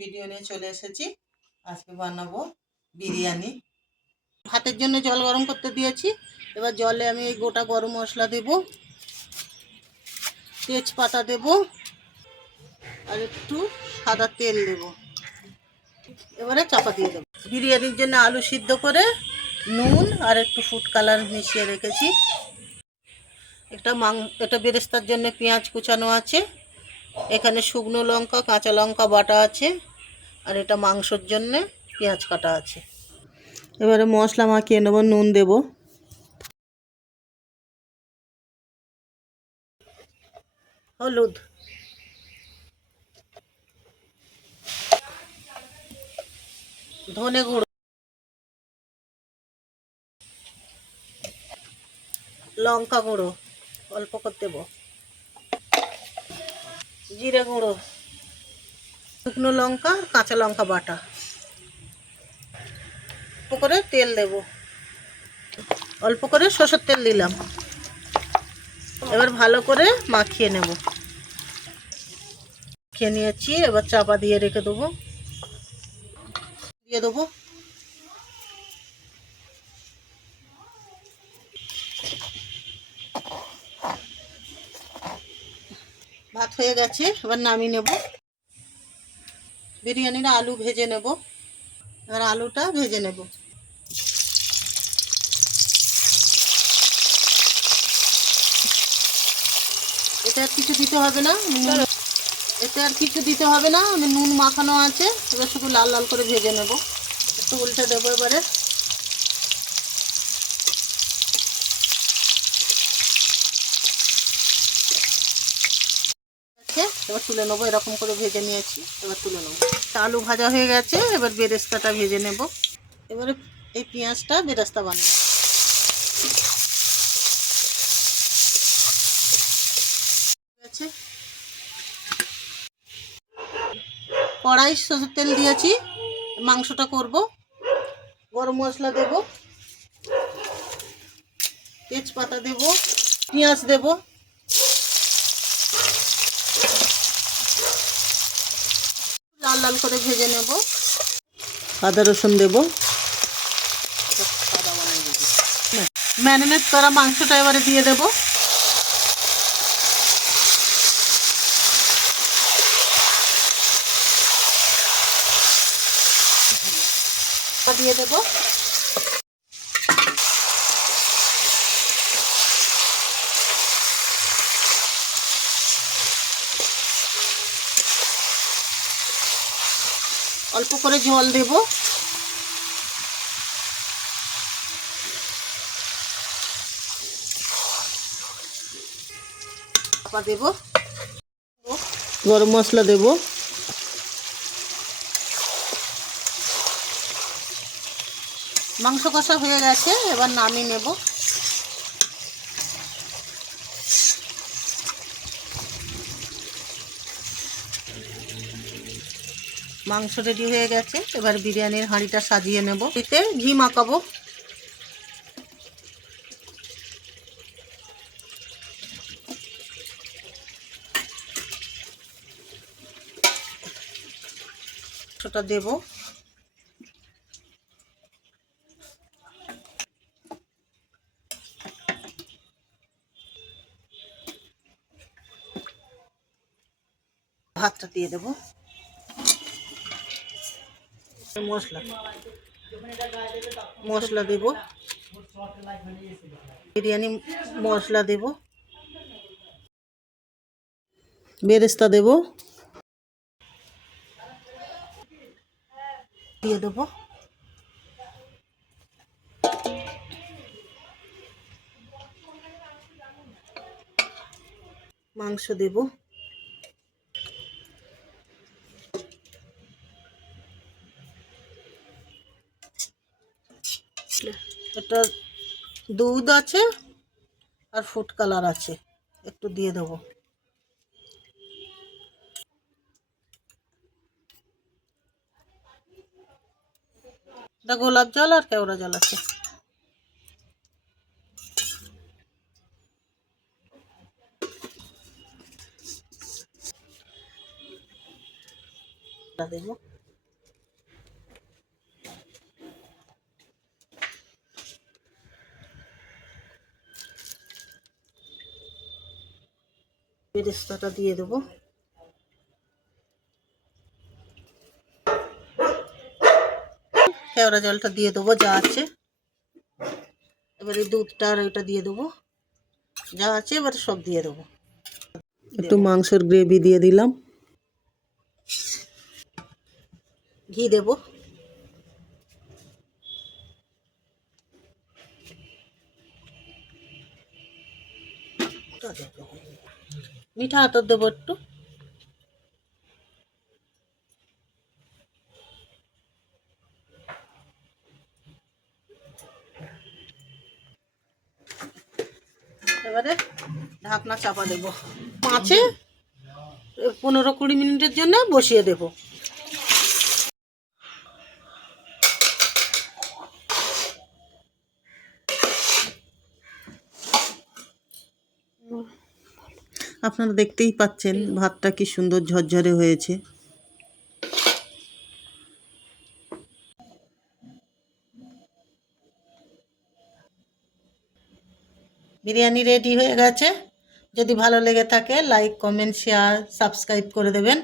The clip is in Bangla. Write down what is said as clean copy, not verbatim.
ভিডিও নিয়ে চলে এসেছি। আজকে বানাবো বিরিয়ানি। ভাতের জন্য জল গরম করতে দিয়েছি। এবার জলে আমি এই গোটা গরম মশলা দেব, তেজপাতা দেব আর একটু সাদা তেল দেব। এবারে চাপা দিয়ে দেবো। বিরিয়ানির জন্য আলু সিদ্ধ করে নুন আর একটু ফুড কালার মিশিয়ে রেখেছি। এটা বেরেস্তার জন্য পেঁয়াজ কুচানো আছে, এখানে শুকনো লঙ্কা কাঁচা লঙ্কা বাটা আছে, আর এটা মাংসর জন্য পেঁয়াজ কাটা আছে। এবারে মশলা মাখিয়ে নেব। নুন দেব, হলুদ, ধনে গুঁড়ো, লঙ্কা গুঁড়ো অল্প করে দেব, জিরে গুঁড়ো, শুকনো লঙ্কা কাঁচা লঙ্কা বাটা। অল্প করে তেল দেব, অল্প করে সরষের তেল দিলাম। এবার ভালো করে মাখিয়ে নেব। মাখিয়ে নিয়েছি, এবার চাপা দিয়ে রেখে দেবো। দিয়ে দেবো। ভাত হয়ে গেছে, এবার নামিয়ে নেব। বিরিয়ানির আলু ভেজে নেব। এবার আলুটা ভেজে নেব। এটা আর কিছু দিতে হবে না, এতে আর কিছু দিতে হবে না, আমি নুন মাখানো আছে। এবার শুধু লাল লাল করে ভেজে নেব। একটু উল্টে দেবো। এবারে এবার তুলে নেবো। এরকম করে ভেজে নিয়েছি, এবার তুলে নেবো। আলু ভাজা হয়ে গেছে, এবার বেরেস্তাটা ভেজে নেব। এবারে এই পেঁয়াজটা বেরেস্তা বানিয়ে গেছে। কড়াই সরষের তেল দিয়েছি, মাংসটা করব। গরম মশলা দেব, তেজপাতা দেব, পেঁয়াজ দেব, লাল লাল করে ভেজে নেব। আদা রসুন দেব। ম্যারিনেট করা মাংসটা এবারে দিয়ে দেব। দিয়ে দেব। অল্প করে জল দেব। দেব, গরম মশলা দেব। মাংস কষা হয়ে গেছে, এবার নামিয়ে নেব। মাংস রেডি হয়ে গেছে, এবার বিরিয়ানির হাঁড়িটা সাজিয়ে নেব। এতে ঘি মাখাবো। সেটা দেব। ভাতটা দিয়ে দেব। মশলা দেব, বিরিয়ানি মশলা দেব, বেরেস্তা দেব, দিয়ে দেব। মাংস দেব। এটা দুধ আছে আর ফুড কালার আছে, একটু দিয়ে দেবো। এটা গোলাপ জল আর কেওড়া জল আছে। বেরেস্তাটা দেব। বেরেস্তাটা দিয়ে দেবো। কেওড়া জলটা দিয়ে দেবো যা আছে। এবারে দুধটা আর ওইটা দিয়ে দেবো যা আছে, এবারে সব দিয়ে দেবো। একটু মাংসের গ্রেভি দিয়ে দিলাম। ঘি দেব। মিঠা আতর দেবো একটু। এবারে ঢাকনা চাপা দেবো। 15-20 মিনিটের জন্য বসিয়ে দেব। আপনারা দেখতেই পাচ্ছেন ভাতটা কি সুন্দর ঝরঝরে হয়েছে। বিরিয়ানি রেডি হয়ে গেছে। যদি ভালো লেগে থাকে লাইক, কমেন্ট, শেয়ার, সাবস্ক্রাইব করে দেবেন।